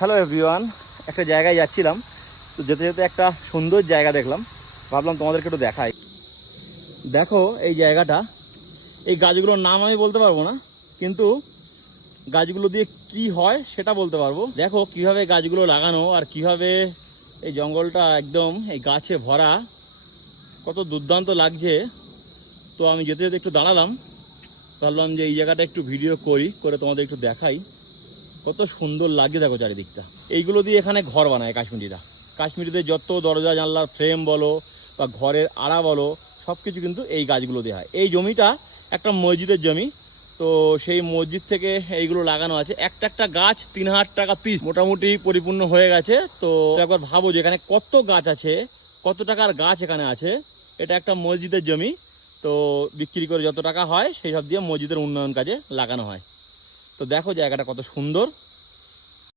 Hello everyone, একটা জায়গায় যাচ্ছিলাম, তো যেতে যেতে একটা সুন্দর জায়গা দেখলাম, ভাবলাম তোমাদেরকে একটু দেখাই। দেখো এই জায়গাটা, এই গাছগুলোর নাম আমি বলতে পারবো না, কিন্তু গাছগুলো দিয়ে কি হয় সেটা বলতে পারবো। দেখো কিভাবে গাছগুলো লাগানো আর কিভাবে এই জঙ্গলটা একদম এই গাছে ভরা, কত দুর্দান্ত লাগছে। তো আমি যেতে যেতে একটু দাঁড়ালাম, ভাবলাম যে এই জায়গাটা একটু ভিডিও করে তোমাদের একটু দেখাই কত সুন্দর লাগছে। দেখো চারিদিকটা, এইগুলো দিয়ে এখানে ঘর বানায় কাশ্মীরিরা। কাশ্মীরিদের যত দরজা জানলার ফ্রেম বলো বা ঘরের আড়া বলো, সব কিছু কিন্তু এই গাছগুলো দিয়ে হয়। এই জমিটা একটা মসজিদের জমি, তো সেই মসজিদ থেকে এইগুলো লাগানো আছে। একটা একটা গাছ 3,000 টাকা পিস, মোটামুটি পরিপূর্ণ হয়ে গেছে। তো একবার ভাবো যে এখানে কত গাছ আছে, কত টাকার গাছ এখানে আছে। এটা একটা মসজিদের জমি, তো বিক্রি করে যত টাকা হয় সেই সব দিয়ে মসজিদের উন্নয়ন কাজে লাগানো হয়। তো দেখো জায়গাটা কত সুন্দর।